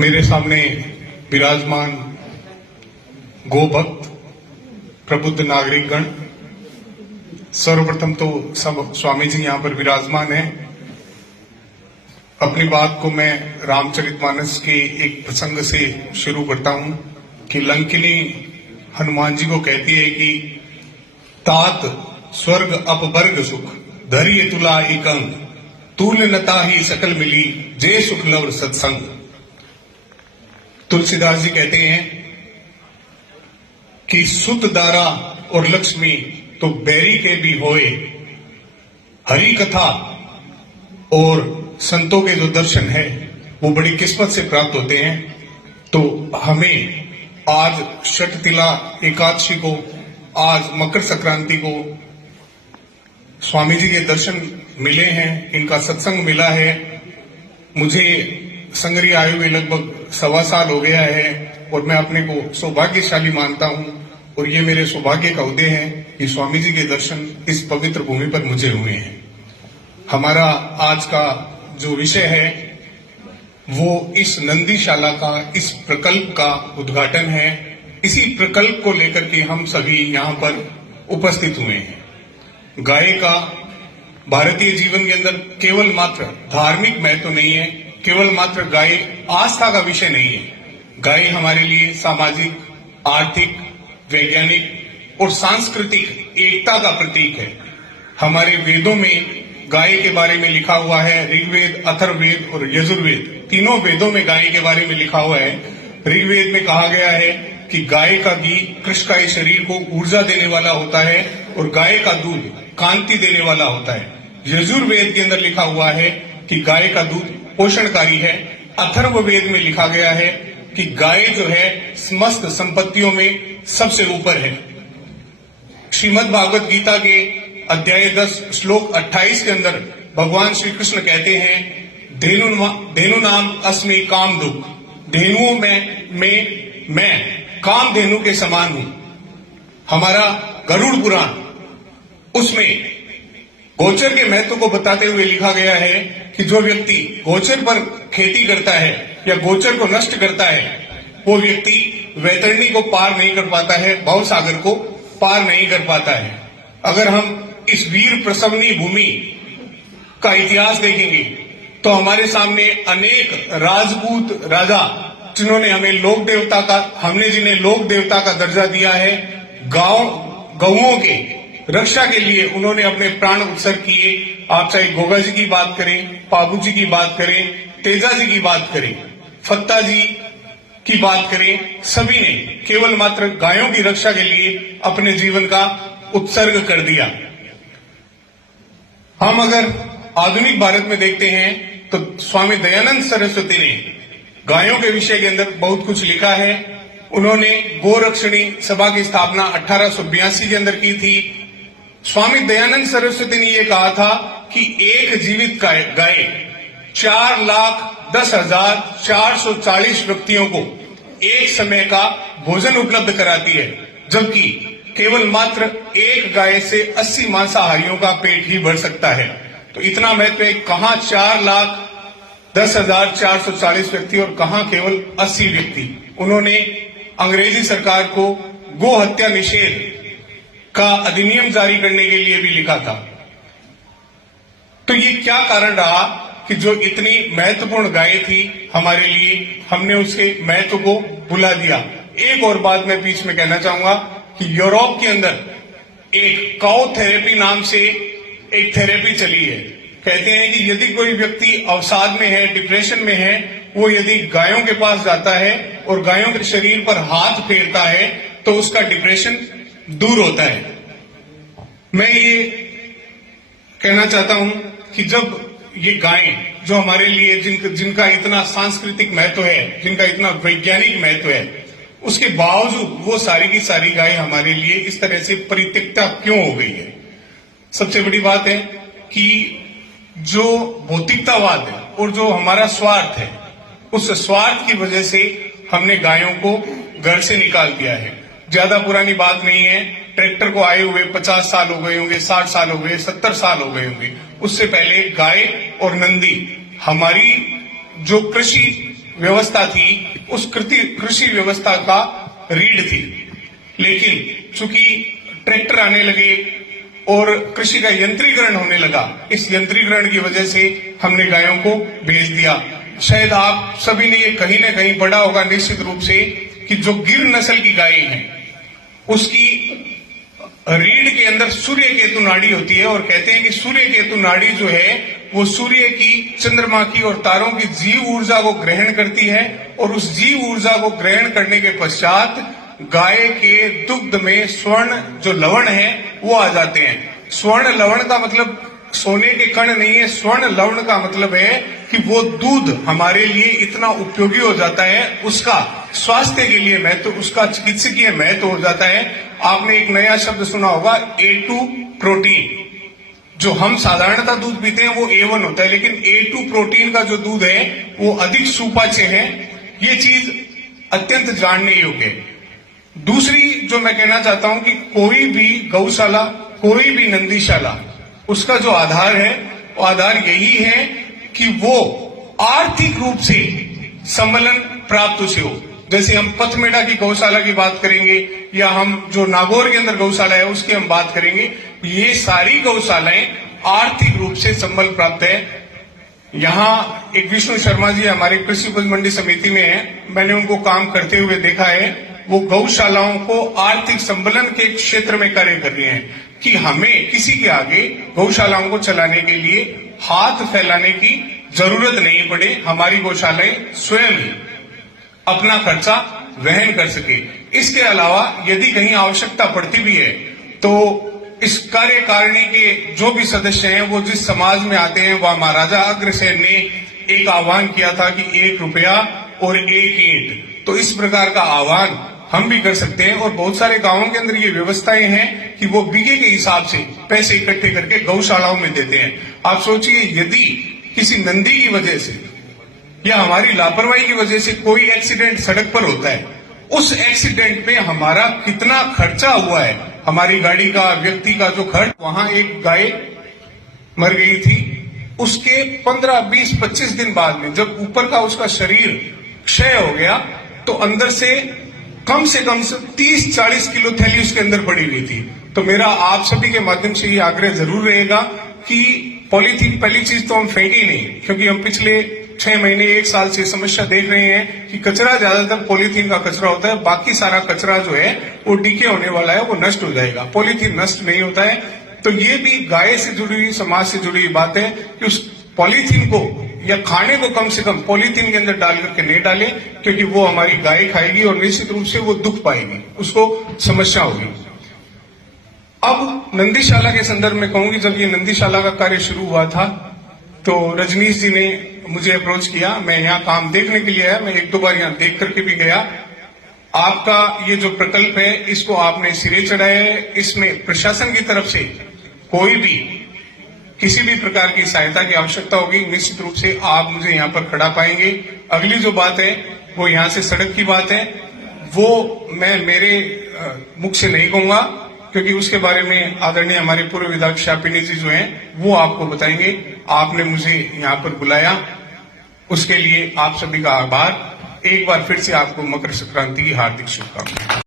मेरे सामने विराजमान गोभक्त प्रबुद्ध नागरिकगण, सर्वप्रथम तो सब स्वामी जी यहाँ पर विराजमान हैं। अपनी बात को मैं रामचरितमानस के एक प्रसंग से शुरू करता हूं कि लंकिनी हनुमान जी को कहती है कि तात स्वर्ग अपवर्ग सुख धरिय तुला एक अंग तूल नता ही सकल मिली जय सुख लवर सत्संग। तुलसीदास जी कहते हैं कि सुत दारा और लक्ष्मी तो बैरी के भी होए, हरि कथा और संतों के जो दर्शन है वो बड़ी किस्मत से प्राप्त होते हैं। तो हमें आज षटतिला एकादशी को, आज मकर संक्रांति को स्वामी जी के दर्शन मिले हैं, इनका सत्संग मिला है। मुझे संगरी आयु हुए लगभग 1.25 साल हो गया है और मैं अपने को सौभाग्यशाली मानता हूं और ये मेरे सौभाग्य का उदय है कि स्वामी जी के दर्शन इस पवित्र भूमि पर मुझे हुए हैं। हमारा आज का जो विषय है वो इस नंदीशाला का, इस प्रकल्प का उद्घाटन है। इसी प्रकल्प को लेकर के हम सभी यहाँ पर उपस्थित हुए हैं। गाय का भारतीय जीवन के अंदर केवल मात्र धार्मिक महत्व नहीं है, केवल मात्र गाय आस्था का विषय नहीं है। गाय हमारे लिए सामाजिक, आर्थिक, वैज्ञानिक और सांस्कृतिक एकता का प्रतीक है। हमारे वेदों में गाय के बारे में लिखा हुआ है। ऋग्वेद, अथर्ववेद और यजुर्वेद, तीनों वेदों में गाय के बारे में लिखा हुआ है। ऋग्वेद में कहा गया है कि गाय का घी कृष्ण के शरीर को ऊर्जा देने वाला होता है और गाय का दूध कांति देने वाला होता है। यजुर्वेद के अंदर लिखा हुआ है कि गाय का दूध पोषणकारी है। अथर्ववेद में लिखा गया है कि गाय जो है समस्त संपत्तियों में सबसे ऊपर है। श्रीमद् भागवत गीता के अध्याय 10 श्लोक 28 के अंदर भगवान श्री कृष्ण कहते हैं, धेनु नाम अस्मि काम दुख, धेनुओं में मैं काम धेनु के समान हूं। हमारा गरुड़ पुराण, उसमें गोचर के महत्व को बताते हुए लिखा गया है कि जो व्यक्ति गोचर पर खेती करता है या गोचर को नष्ट करता है, वो व्यक्ति वैतरणी को पार नहीं कर पाता है, भवसागर को पार नहीं कर पाता है। अगर हम इस वीर प्रसवनी भूमि का इतिहास देखेंगे तो हमारे सामने अनेक राजपूत राजा जिन्होंने हमने जिन्हें लोक देवता का दर्जा दिया है, गौओं के रक्षा के लिए उन्होंने अपने प्राण उत्सर्ग किए। आप चाहे गोगा जी की बात करें, पाबू जी की बात करें, तेजा जी की बात करें, फत्ता जी की बात करें, सभी ने केवल मात्र गायों की रक्षा के लिए अपने जीवन का उत्सर्ग कर दिया। हम अगर आधुनिक भारत में देखते हैं तो स्वामी दयानंद सरस्वती ने गायों के विषय के अंदर बहुत कुछ लिखा है। उन्होंने गोरक्षणी सभा की स्थापना 1882 के अंदर की थी। स्वामी दयानंद सरस्वती ने यह कहा था कि एक जीवित गाय 4,10,440 व्यक्तियों को एक समय का भोजन उपलब्ध कराती है, जबकि केवल मात्र एक गाय से 80 मांसाहारियों का पेट ही भर सकता है। तो इतना महत्व है, कहां 4,10,440 व्यक्ति और कहां केवल 80 व्यक्ति। उन्होंने अंग्रेजी सरकार को गो हत्या निषेध का अधिनियम जारी करने के लिए भी लिखा था। तो ये क्या कारण रहा कि जो इतनी महत्वपूर्ण गाय थी हमारे लिए, हमने उसके महत्व को भुला दिया। एक और बात मैं बीच में कहना चाहूंगा कि यूरोप के अंदर एक काउ थेरेपी नाम से एक थेरेपी चली है। कहते हैं कि यदि कोई व्यक्ति अवसाद में है, डिप्रेशन में है, वो यदि गायों के पास जाता है और गायों के शरीर पर हाथ फेरता है तो उसका डिप्रेशन दूर होता है। मैं ये कहना चाहता हूं कि जब ये गायें जो हमारे लिए जिनका इतना सांस्कृतिक महत्व है, जिनका इतना वैज्ञानिक महत्व है, उसके बावजूद वो सारी की सारी गायें हमारे लिए इस तरह से परित्यक्ता क्यों हो गई है। सबसे बड़ी बात है कि जो भौतिकतावाद है और जो हमारा स्वार्थ है, उस स्वार्थ की वजह से हमने गायों को घर से निकाल दिया है। ज्यादा पुरानी बात नहीं है, ट्रैक्टर को आए हुए 50 साल हो गए होंगे, 60 साल हो गए, 70 साल हो गए होंगे। उससे पहले गाय और नंदी हमारी जो कृषि व्यवस्था थी उस कृषि व्यवस्था का रीढ़ थी। लेकिन चूंकि ट्रैक्टर आने लगे और कृषि का यंत्रीकरण होने लगा, इस यंत्रीकरण की वजह से हमने गायों को भेज दिया। शायद आप सभी ने ये कहीं ना कहीं पढ़ा होगा निश्चित रूप से कि जो गिर नस्ल की गायें हैं उसकी रीढ़ के अंदर सूर्य केतु नाड़ी होती है, और कहते हैं कि सूर्य केतु नाड़ी जो है वो सूर्य की, चंद्रमा की और तारों की जीव ऊर्जा को ग्रहण करती है, और उस जीव ऊर्जा को ग्रहण करने के पश्चात गाय के दुग्ध में स्वर्ण जो लवण है वो आ जाते हैं। स्वर्ण लवण का मतलब सोने के कण नहीं है, स्वर्ण लवण का मतलब है कि वो दूध हमारे लिए इतना उपयोगी हो जाता है, उसका स्वास्थ्य के लिए महत्व, उसका चिकित्सकीय महत्व हो जाता है। आपने एक नया शब्द सुना होगा A2 प्रोटीन। जो हम साधारणतः दूध पीते हैं वो A1 होता है, लेकिन A2 प्रोटीन का जो दूध है वो अधिक सुपाच्य है। ये चीज अत्यंत जानने योग्य है। दूसरी जो मैं कहना चाहता हूं कि कोई भी गौशाला, कोई भी नंदीशाला, उसका जो आधार है वो आधार यही है कि वो आर्थिक रूप से सम्मलन प्राप्त उसे हो। जैसे हम पथमेड़ा की गौशाला की बात करेंगे या हम जो नागौर के अंदर गौशाला है उसकी हम बात करेंगे, ये सारी गौशालाएं आर्थिक रूप से संबल प्राप्त है। यहाँ एक विष्णु शर्मा जी हमारे कृषि उपज मंडी समिति में है, मैंने उनको काम करते हुए देखा है। वो गौशालाओं को आर्थिक संबलन के क्षेत्र में कार्य कर रहे हैं कि हमें किसी के आगे गौशालाओं को चलाने के लिए हाथ फैलाने की जरूरत नहीं पड़े। हमारी गौशालाएं स्वयं ही अपना खर्चा वहन कर सके। इसके अलावा यदि कहीं आवश्यकता पड़ती भी है तो इस कार्यकारिणी के जो भी सदस्य हैं वो जिस समाज में आते हैं, वह महाराजा अग्रसेन ने एक आह्वान किया था कि 1 रुपया और 1 ईंट। तो इस प्रकार का आह्वान हम भी कर सकते हैं, और बहुत सारे गांवों के अंदर ये व्यवस्थाएं हैं कि वो बीघे के हिसाब से पैसे इकट्ठे करके गौशालाओं में देते हैं। आप सोचिए, यदि किसी नंदी की वजह से या हमारी लापरवाही की वजह से कोई एक्सीडेंट सड़क पर होता है, उस एक्सीडेंट में हमारा कितना खर्चा हुआ है, हमारी गाड़ी का, व्यक्ति का जो खर्च। वहां एक गाय मर गई थी, उसके 15, 20, 25 दिन बाद में जब ऊपर का उसका शरीर क्षय हो गया तो अंदर से कम 30-40 किलो थैली उसके अंदर पड़ी हुई थी। तो मेरा आप सभी के माध्यम से ये आग्रह जरूर रहेगा कि पॉलीथीन, पहली चीज तो हम फेंके नहीं, क्योंकि हम पिछले 6 महीने 1 साल से समस्या देख रहे हैं कि कचरा ज्यादातर पॉलीथीन का कचरा होता है। बाकी सारा कचरा जो है वो डीके होने वाला है, वो नष्ट हो जाएगा, पॉलीथीन नष्ट नहीं होता है। तो ये भी गाय से जुड़ी हुई, समाज से जुड़ी हुई बात है कि उस पॉलीथीन को या खाने को कम से कम पॉलीथीन के अंदर डाल करके नहीं डाले, क्योंकि वो हमारी गाय खाएगी और निश्चित रूप से वो दुख पाएगी, उसको समस्या होगी। अब नंदीशाला के संदर्भ में कहूंगी, जब ये नंदीशाला का कार्य शुरू हुआ था तो रजनीश जी ने मुझे अप्रोच किया। मैं यहाँ काम देखने के लिए आया, मैं 1-2 बार यहाँ देख करके भी गया। आपका ये जो प्रकल्प है इसको आपने सिरे चढ़ाया है, इसमें प्रशासन की तरफ से कोई भी किसी भी प्रकार की सहायता की आवश्यकता होगी, निश्चित रूप से आप मुझे यहाँ पर खड़ा पाएंगे। अगली जो बात है वो यहाँ से सड़क की बात है, वो मैं मेरे मुख से नहीं कहूंगा, क्योंकि उसके बारे में आदरणीय हमारे पूर्व विधायक शापिनी जी जो हैं वो आपको बताएंगे। आपने मुझे यहाँ पर बुलाया, उसके लिए आप सभी का आभार। एक बार फिर से आपको मकर संक्रांति की हार्दिक शुभकामनाएं।